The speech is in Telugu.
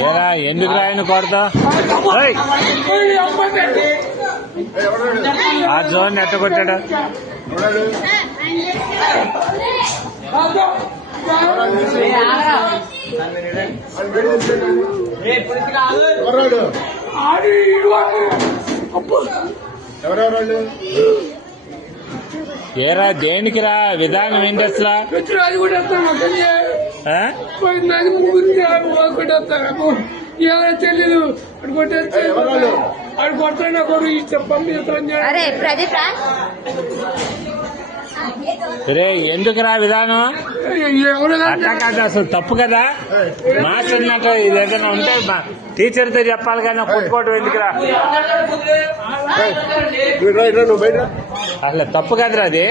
ఏరా ఎందుకు రాయను కొడతా ఆ జోన్ ఎట్ట కొట్టాడు ఎవరెవరు ఏరా దేనికి రా విధానం ఏంటి అసలు తెలియదు అడు కొట్టాడు నాకు రే ఎందుకు రా విధానం అట్టా కాదు అసలు తప్పు కదా మాస్టర్ అన్నట్టు ఇది ఏదైనా ఉంటే టీచర్తో చెప్పాలి కానీ కొట్టుకోవటం ఎందుకురా అసలు తప్పు కదరా అది